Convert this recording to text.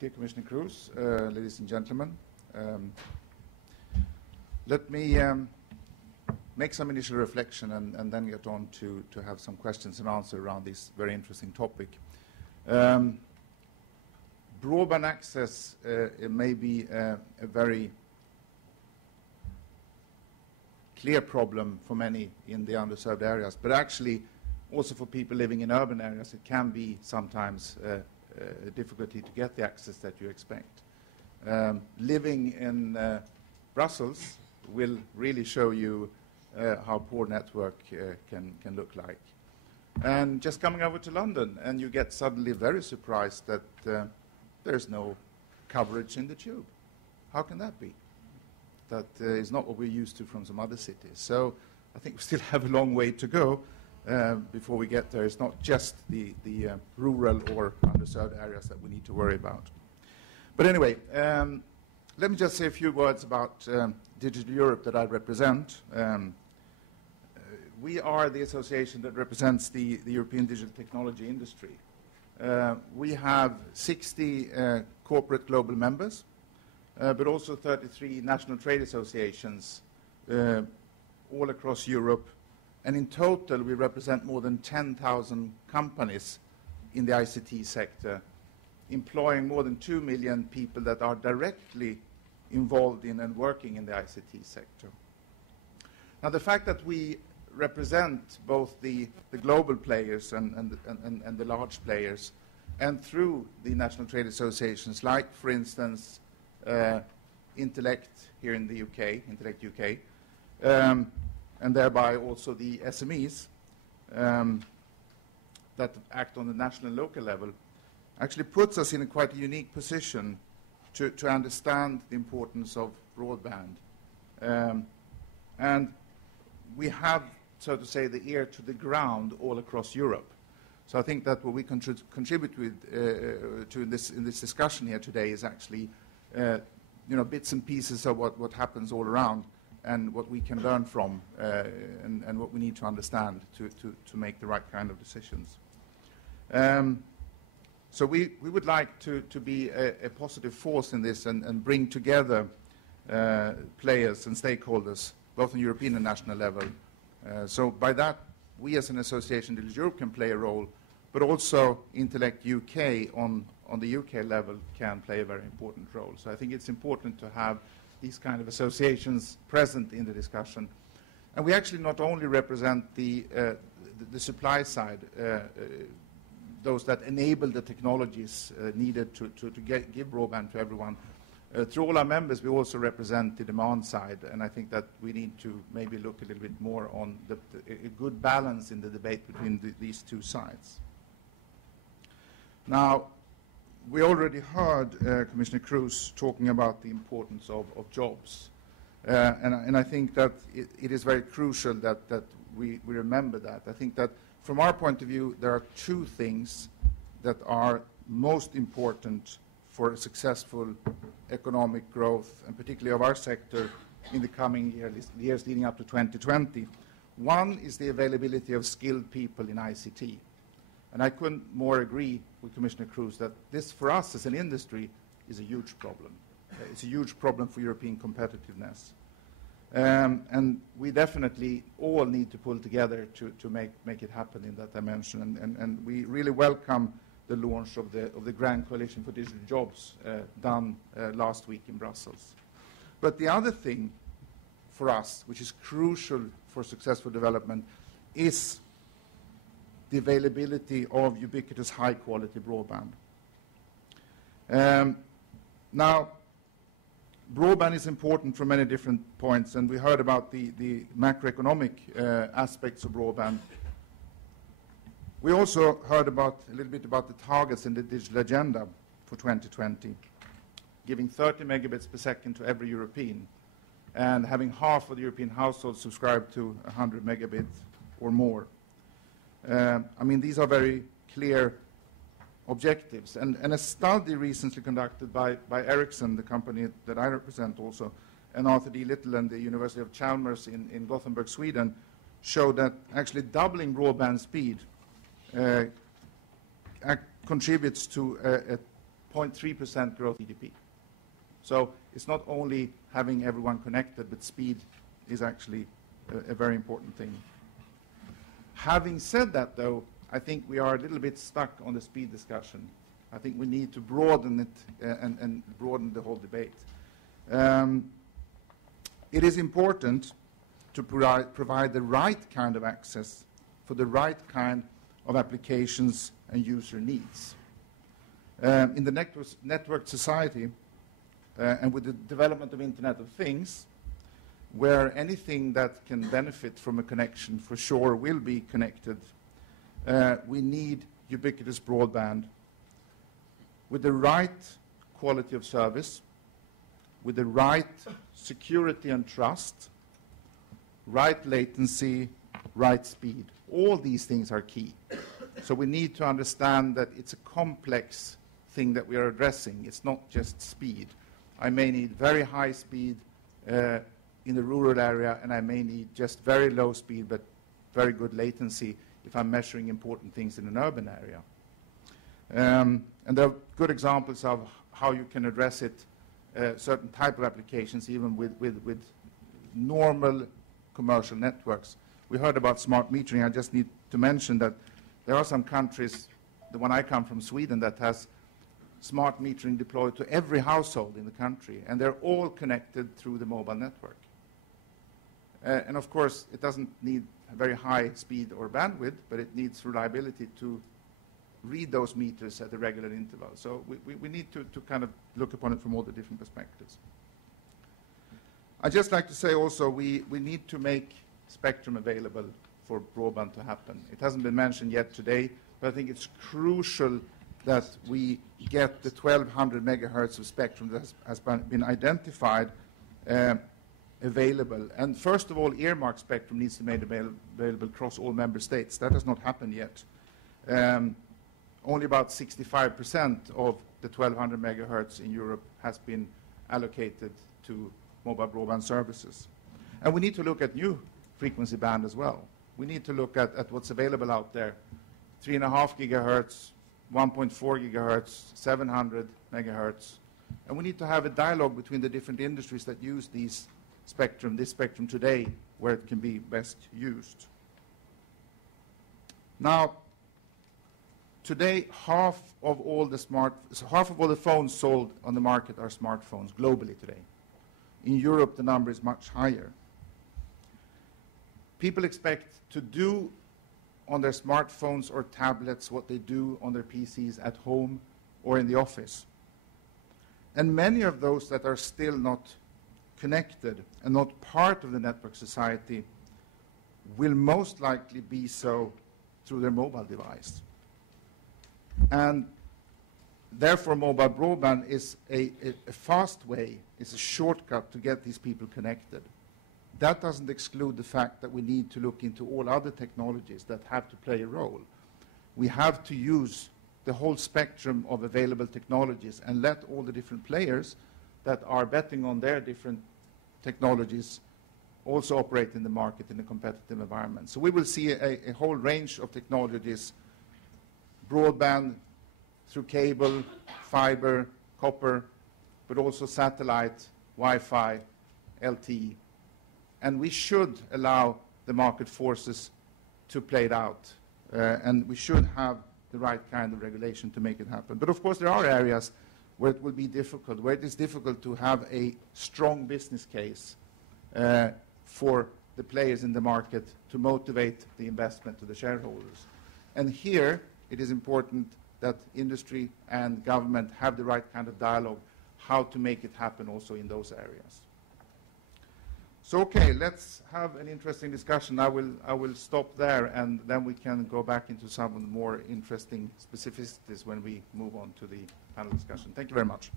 Dear Commissioner Kroes, ladies and gentlemen, let me make some initial reflection and then get on to have some questions and answers around this very interesting topic. Broadband access it may be a very clear problem for many in the underserved areas, but actually also for people living in urban areas it can be sometimes a difficulty to get the access that you expect. Living in Brussels will really show you how poor network can look like. And just coming over to London and you get suddenly very surprised that there's no coverage in the tube. How can that be? That is not what we're used to from some other cities. So I think we still have a long way to go before we get there. It's not just the rural or underserved areas that we need to worry about. But anyway, let me just say a few words about Digital Europe that I represent. We are the association that represents the European digital technology industry. We have 60 corporate global members, but also 33 national trade associations all across Europe. And in total, we represent more than 10,000 companies in the ICT sector, employing more than 2 million people that are directly involved in and working in the ICT sector. Now, the fact that we represent both the global players and the large players, and through the national trade associations, like, for instance, Intellect here in the UK, Intellect UK, and thereby also the SMEs that act on the national and local level, actually puts us in a quite unique position to understand the importance of broadband. And we have, so to say, the ear to the ground all across Europe. So I think that what we contribute with, to in this discussion here today is actually bits and pieces of what happens all around, and what we can learn from, and what we need to understand to make the right kind of decisions. So we would like to be a positive force in this and bring together players and stakeholders, both on European and national level. So by that, we as an association, Digital Europe, can play a role, but also Intellect UK on the UK level can play a very important role. So I think it's important to have these kind of associations present in the discussion. And we actually not only represent the supply side, those that enable the technologies needed to give broadband to everyone. Through all our members, we also represent the demand side, and I think that we need to maybe look a little bit more on a good balance in the debate between these two sides. Now, we already heard Commissioner Kroes talking about the importance of jobs. And I think that it is very crucial that we remember that. I think that from our point of view, there are two things that are most important for a successful economic growth, and particularly of our sector in the coming years leading up to 2020. One is the availability of skilled people in ICT. And I couldn't more agree with Commissioner Kroes that this, for us as an industry, is a huge problem. It's a huge problem for European competitiveness. And we definitely all need to pull together to make it happen in that dimension. And we really welcome the launch of the Grand Coalition for Digital Jobs done last week in Brussels. But the other thing for us, which is crucial for successful development, is the availability of ubiquitous high-quality broadband. Now, broadband is important from many different points, and we heard about the macroeconomic aspects of broadband. We also heard a little bit about the targets in the digital agenda for 2020, giving 30 megabits per second to every European, and having half of the European households subscribe to 100 megabits or more. I mean, these are very clear objectives. And a study recently conducted by Ericsson, the company that I represent also, and Arthur D. Little and the University of Chalmers in Gothenburg, Sweden, showed that actually doubling broadband speed contributes to a 0.3% growth GDP. So it's not only having everyone connected, but speed is actually a very important thing. Having said that, though, I think we are a little bit stuck on the speed discussion. I think we need to broaden it and broaden the whole debate. It is important to provide the right kind of access for the right kind of applications and user needs. In the networked society, and with the development of Internet of Things, where anything that can benefit from a connection for sure will be connected, we need ubiquitous broadband with the right quality of service, with the right security and trust, right latency, right speed. All these things are key. So we need to understand that it's a complex thing that we are addressing. It's not just speed. I may need very high speed in the rural area, and I may need just very low speed but very good latency if I'm measuring important things in an urban area. And there are good examples of how you can address it, certain type of applications, even with normal commercial networks. We heard about smart metering. I just need to mention that there are some countries, the one I come from, Sweden, that has smart metering deployed to every household in the country, and they're all connected through the mobile network. And of course, it doesn't need a very high speed or bandwidth, but it needs reliability to read those meters at a regular interval. So we need to kind of look upon it from all the different perspectives. I'd just like to say also we need to make spectrum available for broadband to happen. It hasn't been mentioned yet today, but I think it's crucial that we get the 1200 megahertz of spectrum that has been identified available. And first of all, earmark spectrum needs to be made available across all member states. That has not happened yet. Only about 65% of the 1200 megahertz in Europe has been allocated to mobile broadband services. And we need to look at new frequency band as well. We need to look at what's available out there. 3.5 gigahertz, 1.4 gigahertz, 700 megahertz. And we need to have a dialogue between the different industries that use this spectrum today, where it can be best used. Now, today, half of all the phones sold on the market are smartphones globally today. In Europe, the number is much higher. People expect to do on their smartphones or tablets what they do on their PCs at home or in the office. And many of those that are still not connected and not part of the network society will most likely be so through their mobile device. And therefore, mobile broadband is a fast way, it's a shortcut to get these people connected. That doesn't exclude the fact that we need to look into all other technologies that have to play a role. We have to use the whole spectrum of available technologies and let all the different players that are betting on their different technologies also operate in the market in a competitive environment. So we will see a whole range of technologies, broadband, through cable, fiber, copper, but also satellite, Wi-Fi, LTE. And we should allow the market forces to play it out. And we should have the right kind of regulation to make it happen. But of course, there are areas where it will be difficult, where it is difficult to have a strong business case for the players in the market to motivate the investment to the shareholders. And here, it is important that industry and government have the right kind of dialogue, how to make it happen also in those areas. So, okay, let's have an interesting discussion. I will stop there, and then we can go back into some more interesting specificities when we move on to the panel discussion. Thank you very much.